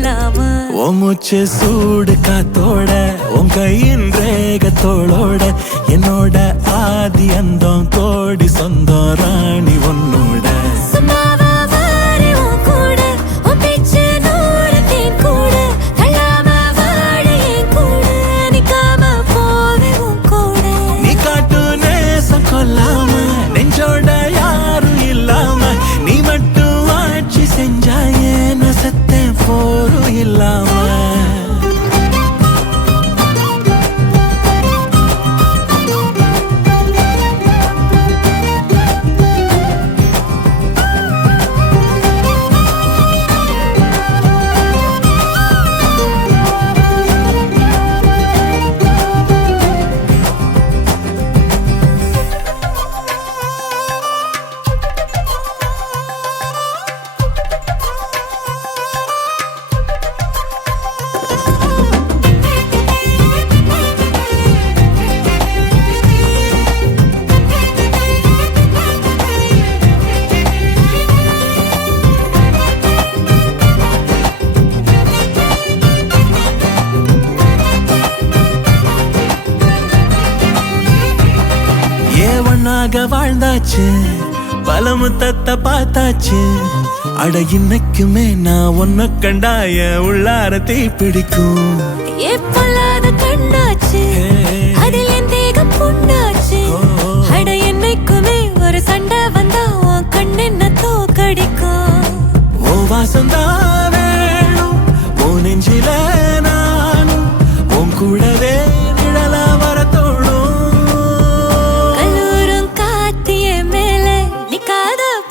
இல்லாம உன் மூச்சு சூடு காத்தோட உன் கையின் ரேகத்தோளோட என்னோட ஆதி அந்தம் கோடி சொந்தம் ராணி உன்னோட சும்மாவா வாரி உன் கூட உன் பேச்சு நூறு தேன் கூட தள்ளாம வாழ என் கூட நிக்காம போவே உன் கூட நீ காட்டு நேசம் கொல்லாம நெஞ்சோட யாரும் இல்லாம நீ மட்டும் ஆட்சி செஞ்சாயே நசத்தேன் போரும் இல்லாம ஒன்னாக வாழ்ந்தாச்சு பல முத்தத்தை பார்த்தாச்சு அட இன்னைக்குமே நான் ஒன்ன கண்டாய உள்ளார தீ பிடிக்கும் எப்பொல்லாத கண்ணாச்சு அதில் என் தேகம் புண்ணாச்சு அட என்னைக்குமே ஒரு சண்டை வந்தா உன் கண் என்ன தோக்கடிக்கும் ஓ வாசந்தான் வேணும் ஓ நெஞ்சில நானும் உன் கூடவே நிழலா வர தோணும்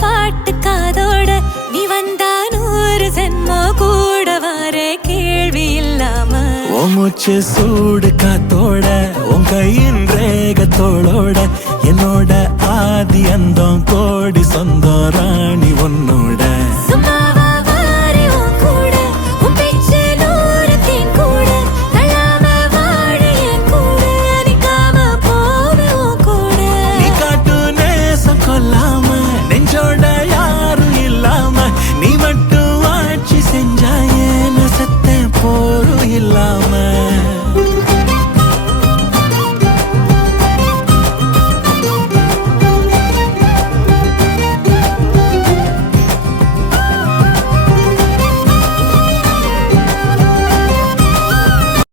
பாட்டு காதோட நீ வந்தா 100 ஜென்மம் கூட வர கேள்வி இல்லாம உன் மூச்சு சூடு காத்தோட உன் கையின் ரேகத்தோளோட என்னோட ஆதி அந்தம் கோடி சொந்தம் ராணி உன்னோட